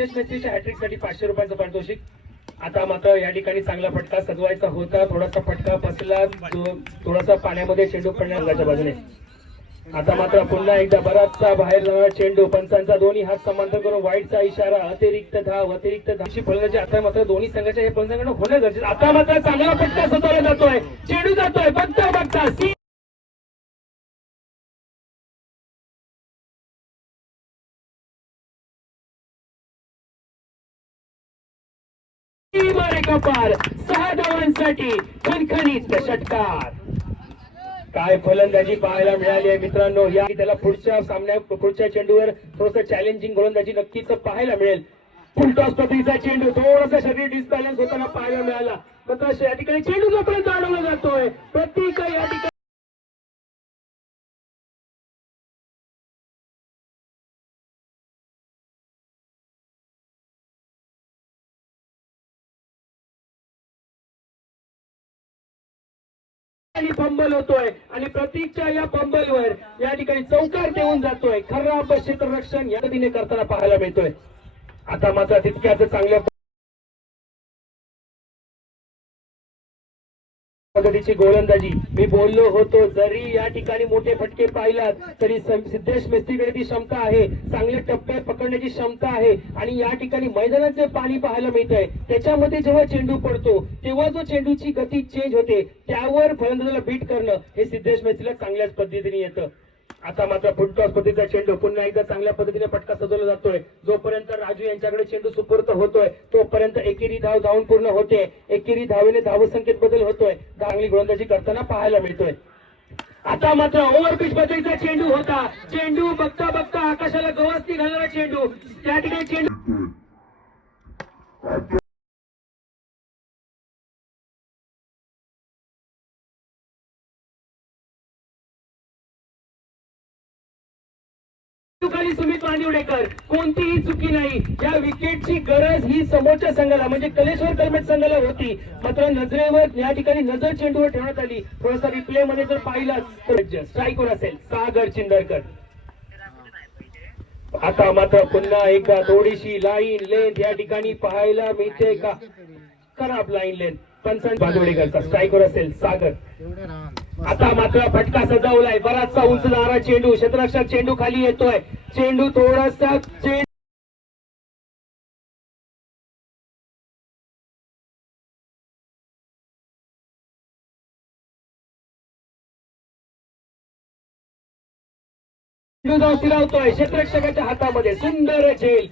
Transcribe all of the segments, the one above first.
मेस्त्रीच्या hat trick साठी 500 रुपयाचं पारितोषिक. आता मात्र या ठिकाणी चांगला फटका सजवायचा होता, थोडासा फटका बसला, थोडासा पाण्यामध्ये चेंडू पडण्याच्या बाजूने. आता मात्र पुन्हा एकदा बराचसा बाहेर जाणारा चेंडू, पंचांचा दोन्ही हात समांतर करून वाईटचा इशारा, अतिरिक्त धावची फलंदाजी. आता मात्र दोन्ही संघाच्या हे पंचांकडून होणं गरजेचं. आता मात्र चांगला फटका सजवला जातोय, चेंडू जातोय बघता बघता पार 6 धावांसाठी खणखणीत षटकार. काय फलंदाजी पाहायला मिळाली आहे मित्रांनो. या त्याला पुढच्या सामन्यात पुढच्या चेंडूवर थोडंसं चॅलेंजिंग गोलंदाजी नक्कीच पाहायला मिळेल. फुलटॉस पद्धतीचा चेंडू, थोडासा शरीर डिस्बॅलन्स होताना पाहायला मिळाला. मात्र या ठिकाणी चेंडू जोपर्यंत अडवला जातोय, प्रत्येक या ठिकाणी पंबल होतोय आणि प्रतीकच्या या पंबलवर या ठिकाणी चौकार देऊन जातोय. खराब क्षेत्ररक्षण या पद्धतीने करताना पाहायला मिळतोय. आता मात्र तितक्याच चांगल्या पद्धतीची गोलंदाजी. मी बोललो होतो, जरी या ठिकाणी मोठे फटके पाहिलात तरी सिद्धेश मेस्त्रीकडे ती क्षमता आहे, चांगल्या टप्प्यात पकडण्याची क्षमता आहे. आणि या ठिकाणी मैदानात जे पाणी पाहायला मिळतंय त्याच्यामध्ये जेव्हा चेंडू पडतो तेव्हा जो चेंडूची गती चेंज होते, त्यावर फलंदाजाला बीट करणं हे सिद्धेश मेस्त्रीला चांगल्याच पद्धतीने येतं. आता मात्र फुलटॉस पद्धतीचा चेंडू पुन्हा एकदा चांगल्या पद्धतीने फटका सजवला जातोय. जोपर्यंत राजू यांच्याकडे चेंडू सुपूर्त होतोय तोपर्यंत एकेरी धाव धावून पूर्ण होते. एकेरी धावेने धावसंख्येत बदल होतोय, चांगली गोलंदाजी करताना पाहायला मिळतोय. आता मात्र ओव्हरपिच पद्धतीचा चेंडू होता, चेंडू बघता बघता आकाशाला गवसणी घालणारा चेंडू. त्या ठिकाणी चेंडू सुमित वांदिवडेकर, कोणतीही चुकी नाही. या विकेटची गरज ही समोरच्या संघाला म्हणजे कलेश्वर कलमेट संघाला होती. मात्र नजरेवर या ठिकाणी नजर चेंडूवर ठेवण्यात आली. थोडासा रिप्ले मध्ये जर पाहिला तर स्ट्राईकवर असेल सागर चिंदरकर. आता मात्र पुन्हा एकदा थोडीशी लाईन लेंथ या ठिकाणी पाहायला मिळते का? खराब लाईन लेंथ. पंचांत वांदिवडेकरचा स्ट्राईकवर असेल सागर. आता मात्र फटका सजवलाय, बराचसा उंच जाणारा चेंडू, क्षेत्ररक्षक चेंडू खाली येतोय. चेंडू थोडासा जाऊन फिरवतोय क्षेत्ररक्षकाच्या हातामध्ये. सुंदर झेल,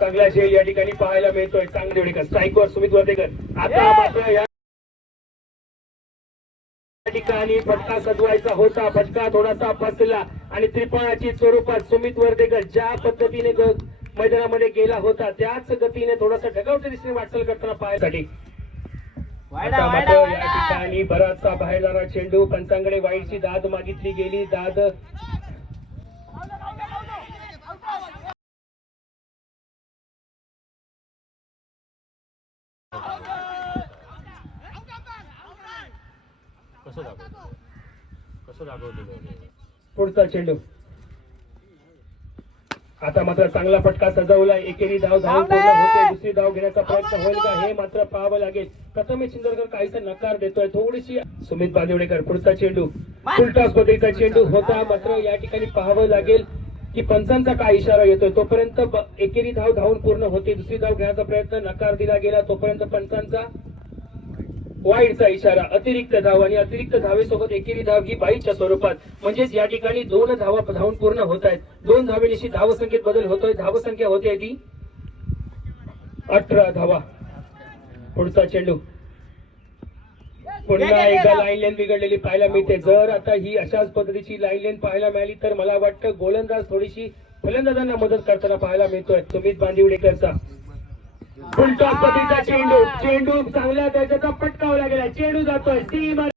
चांगला झेल या ठिकाणी पाहायला मिळतोय. चांगदेवडेकर स्ट्राईकवर सुमित वर्धेकर. आता मात्र या ठिकाणी फटका सजवायचा होता, फटका थोडासा फसला आणि त्रिपणाची स्वरूपात सुमित वर्धेकर ज्या पद्धतीने मैदानामध्ये गेला होता त्याच गतीने थोडासा ढगावच्या दिशेने वाटचाल करताना पाहायसाठी. आता मात्र या ठिकाणी बराचसा बाहेर जाणारा चेंडू, पंचांकडे वाईटची दाद मागितली गेली. दाद पुढचा चेंडू. आता मात्र चांगला फटका सजवला. एकेरी धाव धाव पूर्ण होते. दुसरी धाव घेण्याचा प्रयत्न होईल का हे मात्र पाहावं लागेल. प्रथमेश चिंदरकर काहीसा नकार देतोय. थोडीशी सुमित वांदिवडेकर. पुढचा चेंडू फुलटॉस पद्धतीचा चेंडू होता. मात्र या ठिकाणी पाहावं लागेल की पंचांचा काय इशारा येतोय. तोपर्यंत एकेरी धाव धावून पूर्ण होते. दुसरी धाव घेण्याचा प्रयत्न नकार दिला गेला. तोपर्यंत पंचांचा वाईटचा इशारा. अतिरिक्त धाव आणि अतिरिक्त धावेसोबत एकेरी धाव ही बाईच्या स्वरूपात. म्हणजेच या ठिकाणी 2 धावा धावून पूर्ण होत आहेत. 2 धावेनिशी धावसंख्येत बदल होतोय. धावसंख्या होते ती 18 धावा. पुढचा चेंडू पुन्हा एकदा लाईन लेन बिघडलेली पाहायला मिळते. जर आता ही अशाच पद्धतीची लाईन लेन पाहायला मिळाली तर मला वाटतं गोलंदाज थोडीशी फलंदाजांना मदत करताना पाहायला मिळतोय. सुमित वांदिवडेकरचा फुलटॉस पद्धतीचा चेंडू, चेंडू चांगल्या त्याचा पटकावला गेला. चेंडू जातोय सीमा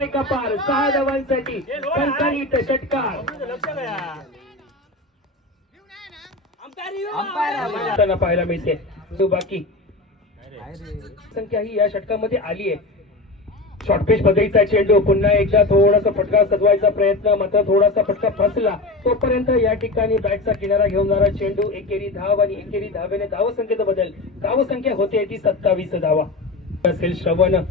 पार 6 धावांसाठी खणखणीत षटकार पाहायला मिळते. बाकी संख्या ही या षटकामध्ये आली आहे. शॉर्टपिच पद्धतीचा चेंडू पुन्हा एकदा थोडासा फटका सजवायचा प्रयत्न, मात्र थोडासा फटका फसला. तोपर्यंत या ठिकाणी बॅटचा किनारा घेऊन जाणारा चेंडू, एकेरी धाव आणि एकेरी धावेने धावसंख्येत बदल. धावसंख्या होते ती 27 धावा असेल. श्रवण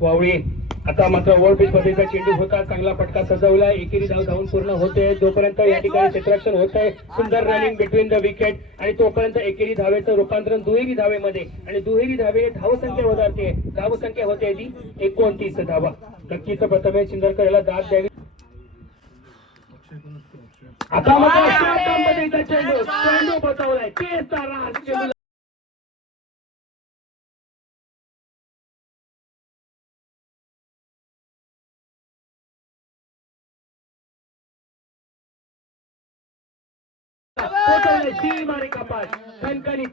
वावळे आता मात्र ओव्हरपिच पद्धतीचा चेंडू होता, चांगला फटका सजवला, एकेरी धाव धावून पूर्ण होते. तोपर्यंत या ठिकाणी क्षेत्ररक्षण होत आहे, सुंदर रनिंग बिटवीन द विकेट आणि तोपर्यंत एकेरी धावेचं रूपांतरण दुहेरी धावेमध्ये आणि दुहेरी धावेने धावसंख्या वधारते. धावसंख्या होते ती 29 धावा. नक्कीच प्रथमेश चिंदरकर याला दाद द्यावी. आता मात्र चेंडू बचावलाय, तेचा राज चेंडू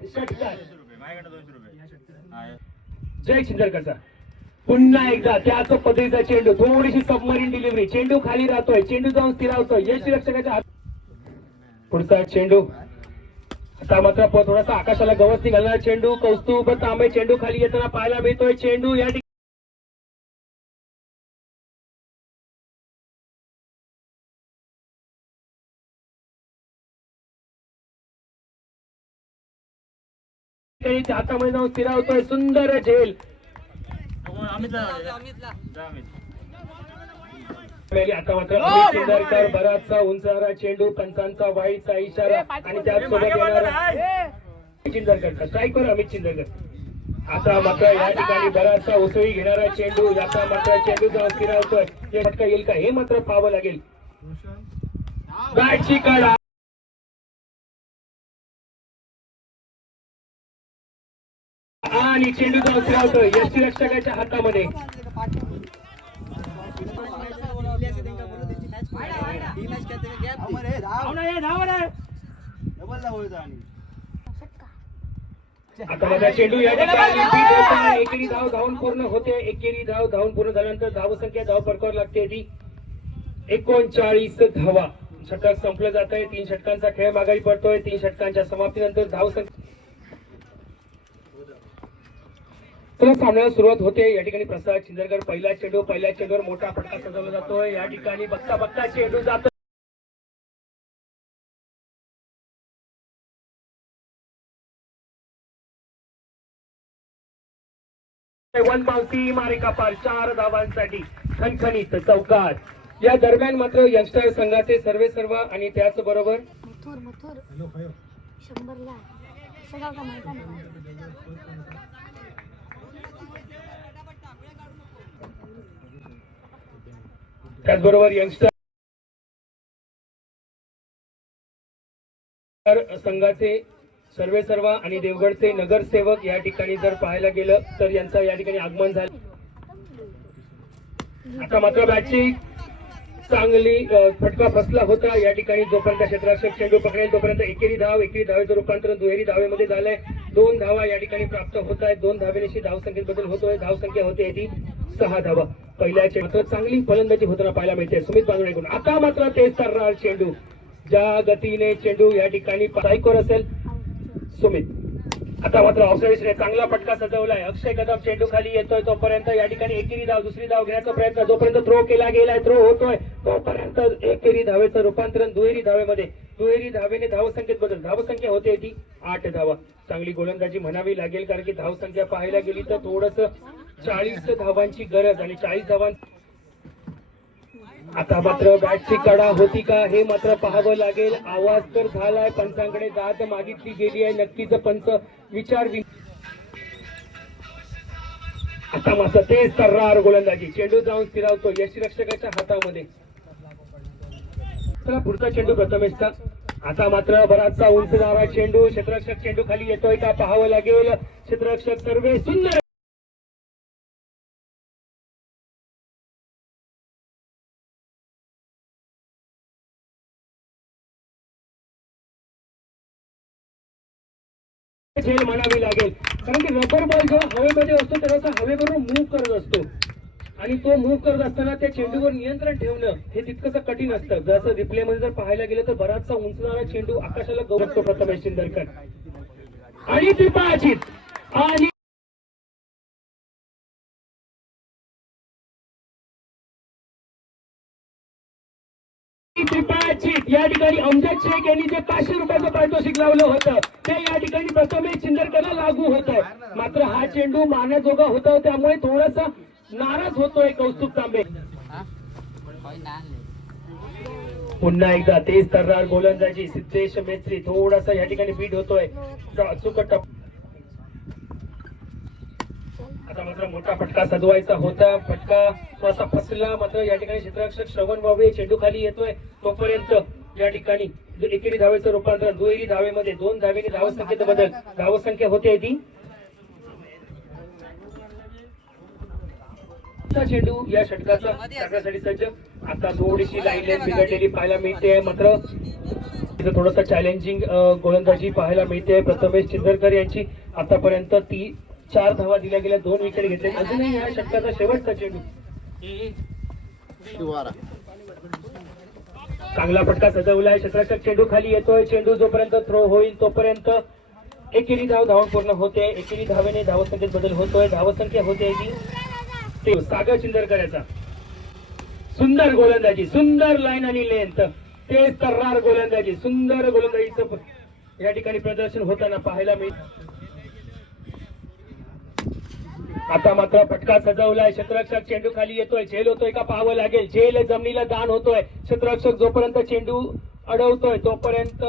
षटकार. जय चिंदरकरचा पुन्हा एकदा त्याच पद्धतीचा चेंडू, थोडीशी सबमरीन डिलिव्हरी, चेंडू खाली राहतोय, चेंडू जाऊन स्थिरावतोय यष्टीरक्षकाच्या हात. पुढचा चेंडू आता मात्र थोडासा आकाशाला गवत निघाला चेंडू, कौस्तुभ तांबे चेंडू खाली येताना पाहायला मिळतोय. चेंडू या ठिकाणी हातामध्ये जाऊन स्थिरावतोय, सुंदर झेल. आता मात्र अमित चिंदरकर बराचसा उंचारा चेंडू, पंचांचा वाईचा इशारा आणि त्याचसोबत येणारा चिंदरकर स्ट्राईकवर अमित चिंदरकर. आता मात्र या ठिकाणी बराचसा उसळी घेणारा चेंडू, याचा मात्र चेंडू जाऊन स्थिरावतोय. हे फटका येईल का हे मात्र पाहावं लागेल. बॅटची कडा आणि चेंडू जाऊन फिरावतोय यष्टीरक्षकाच्या हातामध्ये. आता माझा चेंडू या ठिकाणी एकेरी धाव धावून पूर्ण होते. एकेरी धाव धावून पूर्ण झाल्यानंतर धावसंख्या धाव फरकावर लागते ती 39 धावा. षटक संपलं जात आहे. 3 षटकांचा खेळ माघारी पडतोय. 3 षटकांच्या समाप्तीनंतर धावसंख्या सामन्याला सुरुवात होते. या ठिकाणी प्रसाद चिंदरकर पहिल्या चेंडूवर मोठा फटका सजवला जातोय. या ठिकाणी बघता चेंडू जातो. वन पावती मारिका पार 4 धावांसाठी खणखणीत चौकार. या दरम्यान मात्र यंगस्टर संघाचे सर्व आणि त्याचबरोबर यंगस्टर संघाचे सर्व आणि देवगडचे नगरसेवक या ठिकाणी जर पाहायला गेलं तर यांचं या ठिकाणी आगमन झालं. आता मात्र बॅटची चांगली फटका फसला होता. या ठिकाणी जोपर्यंत क्षेत्ररक्षक चेंडू पकडेल तोपर्यंत एकेरी धावेचं रूपांतरण दुहेरी धावेमध्ये झालंय. 2 धावा या ठिकाणी प्राप्त होत आहेत. 2 धावेनिशी धावसंख्येत बदल होतोय. धावसंख्या होते ती 6 धावा. पहिल्या मात्र चांगली फलंदाजी होताना पाहायला मिळते सुमित बांदोडेकडून. आता मात्र तेच तरणार चेंडू, ज्या गतीने चेंडू या ठिकाणी स्ट्राईकवर असेल सुमित. आता मात्र ऑफसाईडने चांगला फटका सजवलाय. अक्षय कदम चेंडू खाली येतोय तोपर्यंत या ठिकाणी एकेरी धाव दुसरी धाव घेण्याचा प्रयत्न. जोपर्यंत थ्रो केला गेलाय, थ्रो होतोय तोपर्यंत एकेरी धावेचं रूपांतरण दुहेरी धावेमध्ये. दुहेरी धावेने धावसंख्येत बदल. धावसंख्या होते ती 8 धावा. चांगली गोलंदाजी म्हणावी लागेल कारण की धावसंख्या पाहायला गेली तर थोडस 40 धावांची गरज आणि 40 धावां. आता मात्र बॅटची कडा होती का हे मात्र पाहावं लागेल. आवाज तर झालाय, पंचांकडे दाद मागितली गेली आहे. नक्कीच पंच विचार. आता मात्र तेच तर्रार गोलंदाजी, चेंडू जाऊन स्थिरावतो यष्टीरक्षकाच्या हातामध्ये. चला पुढचा चेंडू प्रथमेशचा. आता मात्र बराचसा उंचदारा चेंडू, क्षेत्ररक्षक चेंडू खाली येतोय का पाहावं लागेल. क्षेत्ररक्षक सर्वे सुंदर झेल म्हणावी लागेल कारण की रबर बॉल जेव्हा हवेमध्ये असतो तेव्हा हवेबरोबर मूव्ह करत असतो आणि तो मूव्ह करत असताना त्या चेंडूवर नियंत्रण ठेवणं हे तितकंसं कठीण असतं. जसं रिप्ले मध्ये जर पाहायला गेलं तर बराचसा उंचणारा चेंडू आकाशाला गवसतो प्रथमेश चिंदरकर आणि ती पाचित आणि त्रिपाची या ठिकाणी अमजद शेख यांनी जे 500 रुपयाचं पारितोषिक लावलं होतं ते या ठिकाणी प्रथमेश चिंदरकरला लागू होत आहे. मात्र हा चेंडू मारण्याजोगा होता त्यामुळे थोडासा नाराज होतोय कौस्तुभ तांबे. पुन्हा एकदा तेज तर्रार गोलंदाजी सिद्धेश मेत्री थोडासा या ठिकाणी बीट होतोय. अचूक टप आता मात्र मोठा फटका सजवायचा होता. फटका थोडासा फसला. मात्र या ठिकाणी क्षेत्ररक्षक श्रवण बाबे चेंडू खाली येतोय तोपर्यंत या ठिकाणी एकेरी धावेचं रूपांतर दुहेरी धावेमध्ये 2 धावेने धावसंख्येत बदल. धावसंख्या होते ती चेंडू या षटकाचा टाकण्यासाठी सज्ज. आता थोडीशी लाईन बिघडलेली पाहायला मिळते. मात्र थोडंसं चॅलेंजिंग गोलंदाजी पाहायला मिळते प्रथमेश चिंदरकर यांची. आतापर्यंत 4 धावा दिल्या गेल्या, 2 विकेट घेतले. अजूनही या षटकाचा शेवटचा चेंडू. चांगला फटका सजवलाय. क्षेत्ररक्षक चेंडू खाली येतोय. चेंडू जोपर्यंत थ्रो होईल तोपर्यंत एकेरी धाव पूर्ण होते. एकेरी धावेने धावसंख्येत बदल होतोय. धावसंख्या होते ती सागर चिंदरकर याचा. सुंदर गोलंदाजी, सुंदर लाईन आणि लेंथ, तेज तर्रार गोलंदाजी, सुंदर गोलंदाजीचं या ठिकाणी प्रदर्शन होताना पाहायला मिळत. आता मात्र फटका सजवलाय. क्षेत्ररक्षक चेंडू खाली येतोय. झेल होतोय का पाहावं लागेल. झेल जमिनीला दान होतोय. क्षेत्ररक्षक जोपर्यंत चेंडू अडवतोय तोपर्यंत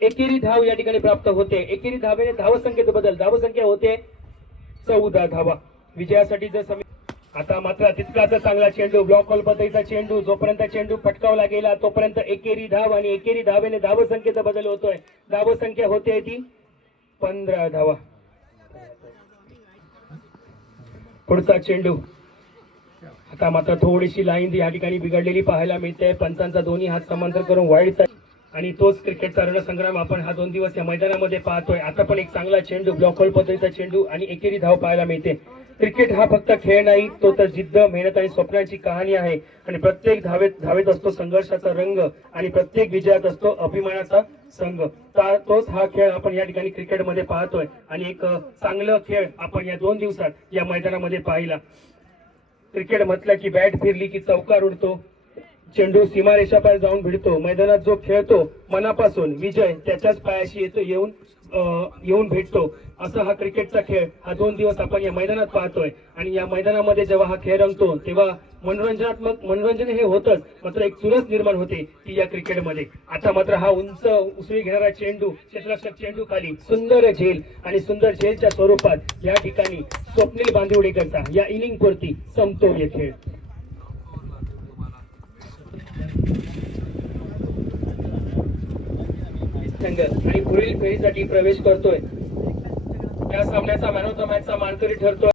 एकेरी धाव या ठिकाणी प्राप्त होते. एकेरी धावेने धावसंख्येत बदल. धावसंख्या होते 14 धावा विजयासाठी. जर आता मात्र तितकाच चांगला चेंडू, ब्लॉक होल पद्धतीचा चेंडू. जोपर्यंत चेंडू फटकावला गेला तोपर्यंत एकेरी धाव आणि एकेरी धावेने धावसंख्येचा बदल होतोय. धावसंख्या होते ती 15 धावा. पुढचा चेंडू. आता मात्र थोडीशी लाईन या ठिकाणी बिघडलेली पाहायला मिळते. पंचांचा दोन्ही हात समांतर करून वाईड आणि तोच क्रिकेटचा रणसंग्राम आपण हा 2 दिवस या मैदानामध्ये पाहतोय. आता पण एक चांगला चेंडू, ब्लॉक होल पद्धतीचा चेंडू आणि एकेरी धाव पाहायला मिळते. क्रिकेट हा फक्त खेळ नाही, तो तर जिद्द, मेहनत आणि स्वप्नाची कहाणी आहे. आणि प्रत्येक धावेत असतो संघर्षाचा रंग आणि प्रत्येक विजयात असतो अभिमानाचा संघ. तोच हा खेळ आपण या ठिकाणी क्रिकेटमध्ये पाहतोय. आणि एक चांगला खेळ आपण या 2 दिवसात या मैदानामध्ये पाहिला. क्रिकेट म्हटलं की बॅट फिरली की चौकार उडतो, चेंडू सीमारेषापार जाऊन भिडतो. मैदानात जो खेळतो मनापासून विजय त्याच्याच पायाशी येऊन भेटतो. असा हा क्रिकेटचा खेळ हा 2 दिवस आपण या मैदानात पाहतोय. आणि या मैदानामध्ये जेव्हा हा खेळ रंगतो तेव्हा मनोरंजन हे होतच, मात्र एक चुरस निर्माण होते ती या क्रिकेटमध्ये. आता मात्र हा उंच उसळी घेणारा चेंडू, क्षेत्ररक्षक चेंडू खाली, सुंदर झेल आणि सुंदर झेलच्या स्वरूपात या ठिकाणी स्वप्नील बांदिवडेकरचा या इनिंग पुरती संपतो हे खेळ. आणि पुढील फेरीसाठी प्रवेश करतोय. या सामन्याचा मॅन ऑफ द मॅचचा मानकरी ठरतोय